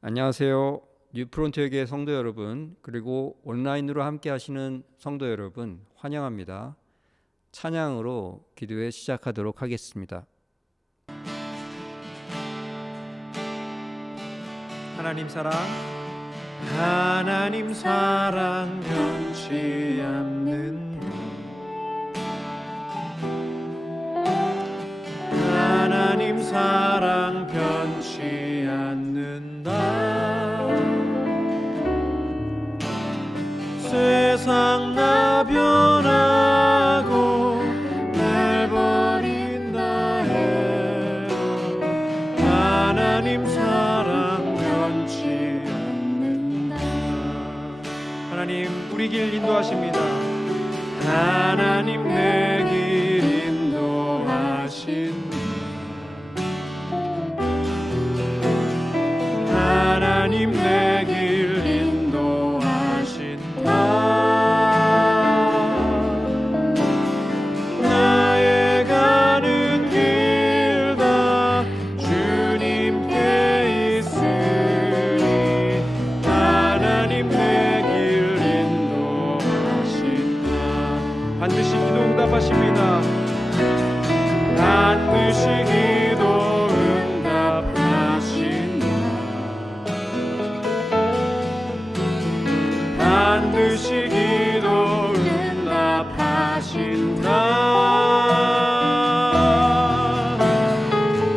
안녕하세요. 뉴프론트에게 성도 여러분, 그리고 온라인으로 함께 하시는 성도 여러분, 환영합니다. 찬양으로 기도회 시작하도록 하겠습니다. 하나님 사랑, 하나님 사랑 변치 않는 하나님 사랑 변치 않는다. 세상 나 변하고 날 버린다 해도 하나님 사랑 변치 않는다. 하나님 우리 길 인도하십니다. 하나님 내 길 인도하신다. 하나님 내 길 인도하신다. 나의 가는 길 다 주님께 있으니 하나님 내 길 인도하신다. 반드시 기도 응답하십니다. 반드시 기도 응답하신다. 반드시 기도 응답하신다.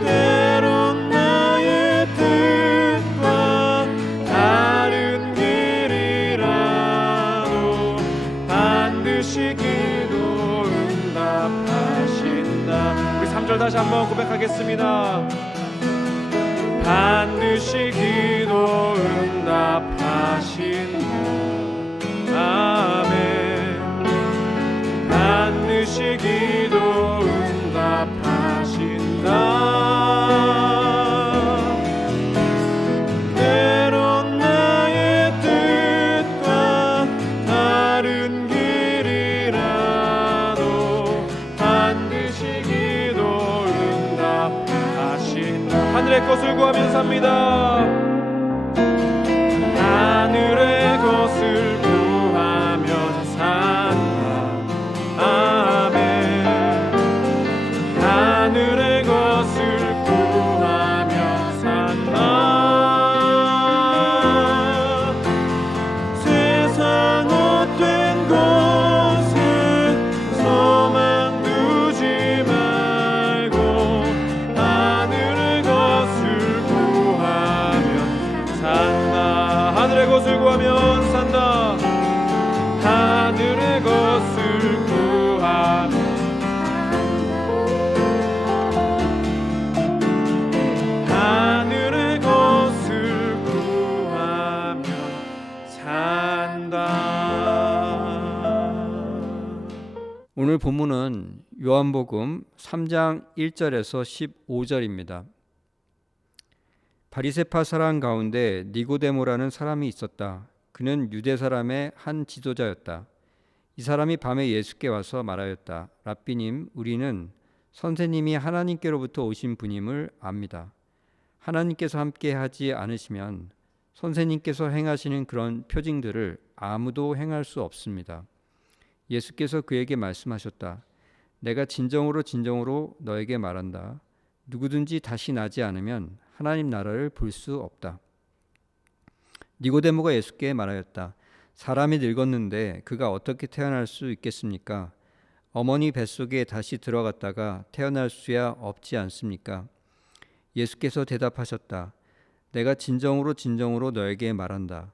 때론 나의 뜻과 다른 길이라도 반드시 기도 응답하신다. 우리 3절 다시 한번 고백하겠습니다. 반드시 기도 응답하신다. 아멘. 반드시 기도 응답하신다. 때론 나의 뜻과 다른 길이라도 반드시 기도 응답하신다. 하늘의 것을 구하며 삽니다. 하늘의 것을 구하며 산다. 아멘. 하늘의 것을 구하며 산다. 세상 헛된 곳에 소망 두지 말고 하늘의 것을 구하며 산다. 하늘의 것을 구하며 산다. 하늘의 것을 구하며 하늘의 것을 구하며 산다. 오늘 본문은 요한복음 3장 1절에서 15절입니다. 바리새파 사람 가운데 니고데모라는 사람이 있었다. 그는 유대 사람의 한 지도자였다. 이 사람이 밤에 예수께 와서 말하였다. 랍비님, 우리는 선생님이 하나님께로부터 오신 분임을 압니다. 하나님께서 함께 하지 않으시면 선생님께서 행하시는 그런 표징들을 아무도 행할 수 없습니다. 예수께서 그에게 말씀하셨다. 내가 진정으로 너에게 말한다. 누구든지 다시 나지 않으면 하나님 나라를 볼 수 없다. 니고데모가 예수께 말하였다. 사람이 늙었는데 그가 어떻게 태어날 수 있겠습니까? 어머니 뱃속에 다시 들어갔다가 태어날 수야 없지 않습니까? 예수께서 대답하셨다. 내가 진정으로 너에게 말한다.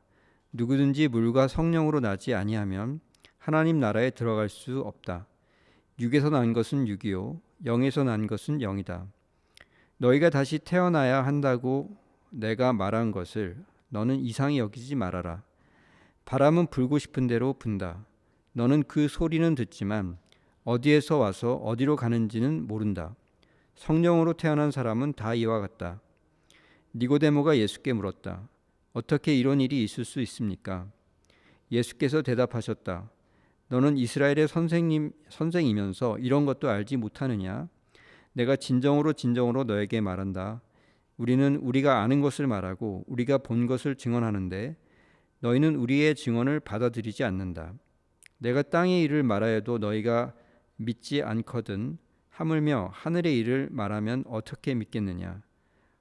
누구든지 물과 성령으로 나지 아니하면 하나님 나라에 들어갈 수 없다. 육에서 난 것은 육이요 영에서 난 것은 영이다. 너희가 다시 태어나야 한다고 내가 말한 것을 너는 이상히 여기지 말아라. 바람은 불고 싶은 대로 분다. 너는 그 소리는 듣지만 어디에서 와서 어디로 가는지는 모른다. 성령으로 태어난 사람은 다 이와 같다. 니고데모가 예수께 물었다. 어떻게 이런 일이 있을 수 있습니까? 예수께서 대답하셨다. 너는 이스라엘의 선생이면서 이런 것도 알지 못하느냐? 내가 진정으로 너에게 말한다. 우리는 우리가 아는 것을 말하고 우리가 본 것을 증언하는데 너희는 우리의 증언을 받아들이지 않는다. 내가 땅의 일을 말하여도 너희가 믿지 않거든 하물며 하늘의 일을 말하면 어떻게 믿겠느냐.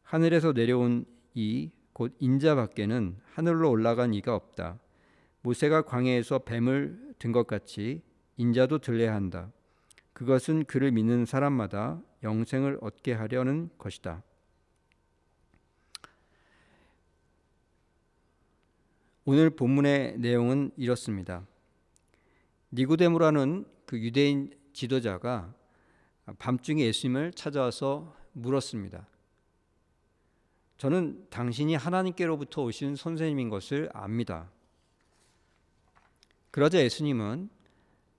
하늘에서 내려온 이 곧 인자밖에는 하늘로 올라간 이가 없다. 모세가 광야에서 뱀을 든 것 같이 인자도 들려야 한다. 그것은 그를 믿는 사람마다 영생을 얻게 하려는 것이다. 오늘 본문의 내용은 이렇습니다. 니고데모라는 그 유대인 지도자가 밤중에 예수님을 찾아와서 물었습니다. 저는 당신이 하나님께로부터 오신 선생님인 것을 압니다. 그러자 예수님은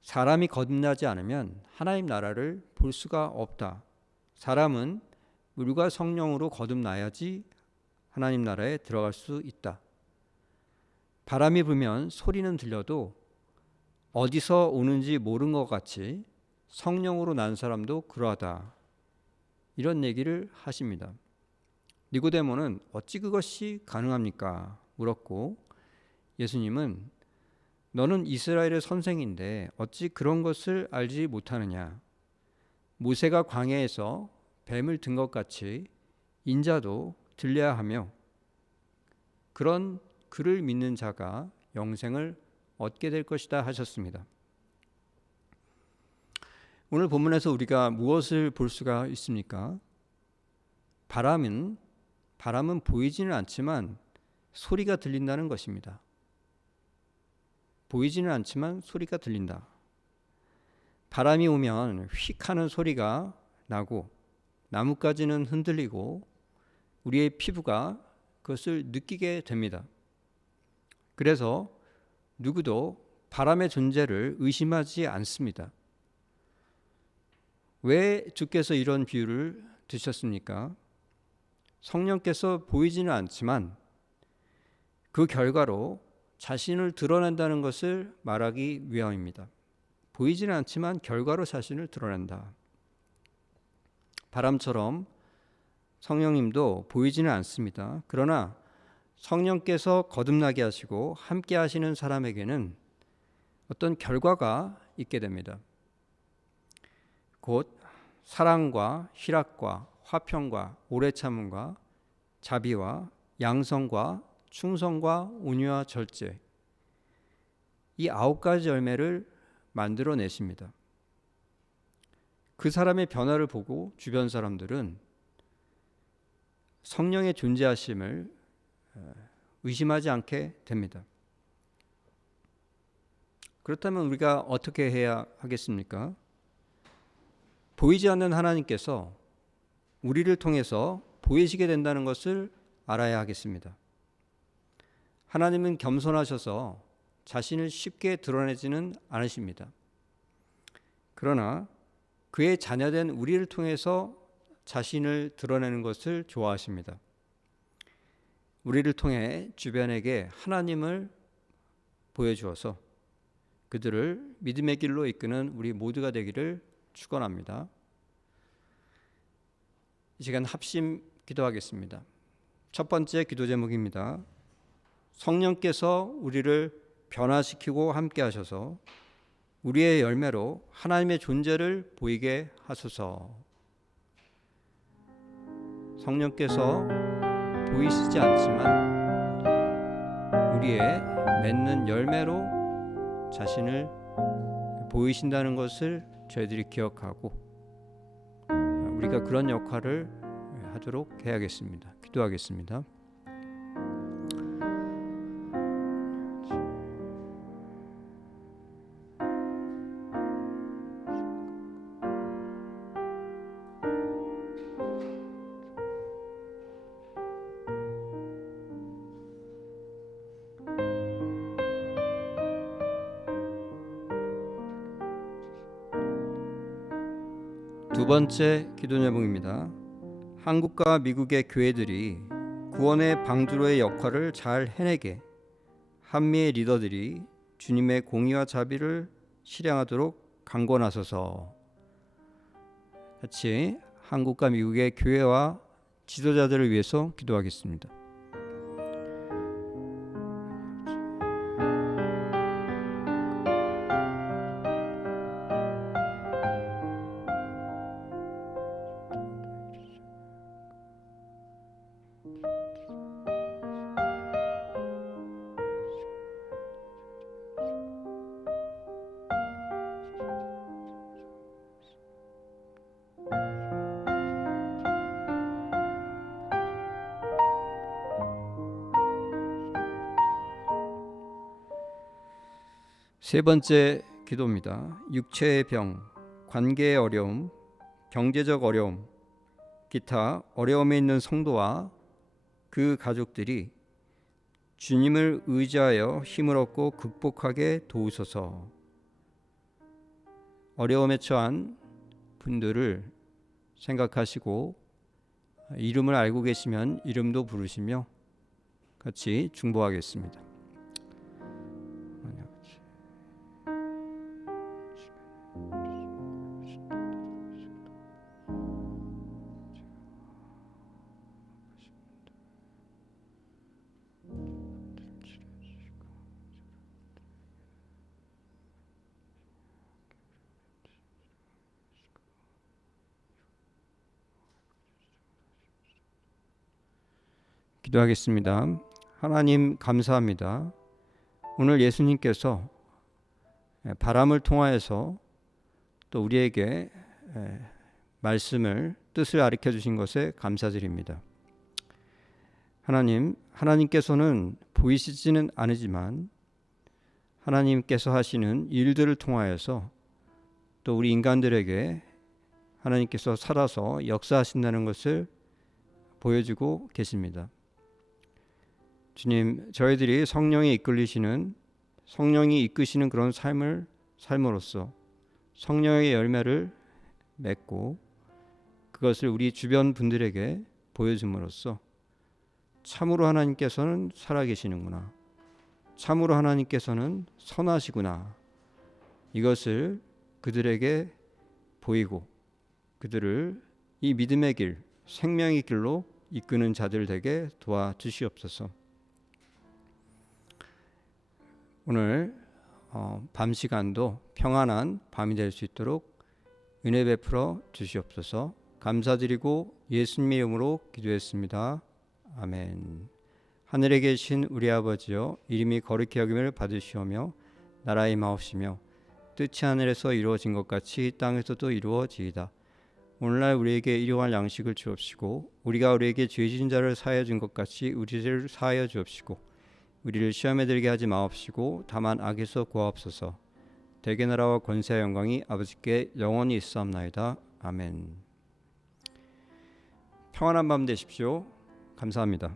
사람이 거듭나지 않으면 하나님 나라를 볼 수가 없다. 사람은 물과 성령으로 거듭나야지 하나님 나라에 들어갈 수 있다. 바람이 불면 소리는 들려도 어디서 오는지 모르는 것 같이 성령으로 난 사람도 그러하다. 이런 얘기를 하십니다. 니고데모는 어찌 그것이 가능합니까? 물었고 예수님은 너는 이스라엘의 선생인데 어찌 그런 것을 알지 못하느냐? 모세가 광야에서 뱀을 든 것 같이 인자도 들려야 하며 그런 그를 믿는 자가 영생을 얻게 될 것이다 하셨습니다. 오늘 본문에서 우리가 무엇을 볼 수가 있습니까? 바람은 보이지는 않지만 소리가 들린다는 것입니다. 보이지는 않지만 소리가 들린다. 바람이 오면 휙 하는 소리가 나고 나뭇가지는 흔들리고 우리의 피부가 그것을 느끼게 됩니다. 그래서 누구도 바람의 존재를 의심하지 않습니다. 왜 주께서 이런 비유를 드셨습니까? 성령께서 보이지는 않지만 그 결과로 자신을 드러낸다는 것을 말하기 위함입니다. 보이지는 않지만 결과로 자신을 드러낸다. 바람처럼 성령님도 보이지는 않습니다. 그러나 성령께서 거듭나게 하시고 함께 하시는 사람에게는 어떤 결과가 있게 됩니다. 곧 사랑과 희락과 화평과 오래 참음과 자비와 양성과 충성과 온유와 절제, 이 9가지 열매를 만들어내십니다. 그 사람의 변화를 보고 주변 사람들은 성령의 존재하심을 의심하지 않게 됩니다. 그렇다면 우리가 어떻게 해야 하겠습니까? 보이지 않는 하나님께서 우리를 통해서 보이시게 된다는 것을 알아야 하겠습니다. 하나님은 겸손하셔서 자신을 쉽게 드러내지는 않으십니다. 그러나 그의 자녀된 우리를 통해서 자신을 드러내는 것을 좋아하십니다. 우리를 통해 주변에게 하나님을 보여주어서 그들을 믿음의 길로 이끄는 우리 모두가 되기를 축원합니다. 이 시간 합심 기도하겠습니다. 첫 번째 기도 제목입니다. 성령께서 우리를 변화시키고 함께 하셔서 우리의 열매로 하나님의 존재를 보이게 하소서. 성령께서 보이시지 않지만 우리의 맺는 열매로 자신을 보이신다는 것을 저희들이 기억하고 우리가 그런 역할을 하도록 해야겠습니다. 기도하겠습니다. 두 번째 기도 제목입니다. 한국과 미국의 교회들이 구원의 방주로의 역할을 잘 해내게 한미의 리더들이 주님의 공의와 자비를 실행하도록 강권하소서. 같이 한국과 미국의 교회와 지도자들을 위해서 기도하겠습니다. 세 번째 기도입니다. 육체의 병, 관계의 어려움, 경제적 어려움, 기타 어려움에 있는 성도와 그 가족들이 주님을 의지하여 힘을 얻고 극복하게 도우소서. 어려움에 처한 분들을 생각하시고 이름을 알고 계시면 이름도 부르시며 같이 중보하겠습니다. 기도하겠습니다. 하나님 감사합니다. 오늘 예수님께서 바람을 통하여서 또 우리에게 말씀을 뜻을 가르쳐 주신 것에 감사드립니다. 하나님께서는 보이시지는 않으지만 하나님께서 하시는 일들을 통하여서 또 우리 인간들에게 하나님께서 살아서 역사하신다는 것을 보여주고 계십니다. 주님, 저희들이 성령이 이끄시는 그런 삶을 삶으로써 성령의 열매를 맺고 그것을 우리 주변 분들에게 보여줌으로써 참으로 하나님께서는 살아계시는구나, 참으로 하나님께서는 선하시구나, 이것을 그들에게 보이고 그들을 이 믿음의 길, 생명의 길로 이끄는 자들 되게 도와주시옵소서. 오늘 밤 시간도 평안한 밤이 될 수 있도록 은혜 베풀어 주시옵소서. 감사드리고 예수님의 이름으로 기도했습니다. 아멘. 하늘에 계신 우리 아버지여, 이름이 거룩히 여김을 받으시오며 나라의 마옵시며 뜻이 하늘에서 이루어진 것 같이 땅에서도 이루어지이다. 오늘날 우리에게 일용할 양식을 주옵시고 우리가 우리에게 죄 지은 자를 사하여 준 것 같이 우리를 사하여 주옵시고 우리를 시험에 들게 하지 마옵시고 다만 악에서 구하옵소서. 대개 나라와 권세와 영광이 아버지께 영원히 있사옵나이다. 아멘. 평안한 밤 되십시오. 감사합니다.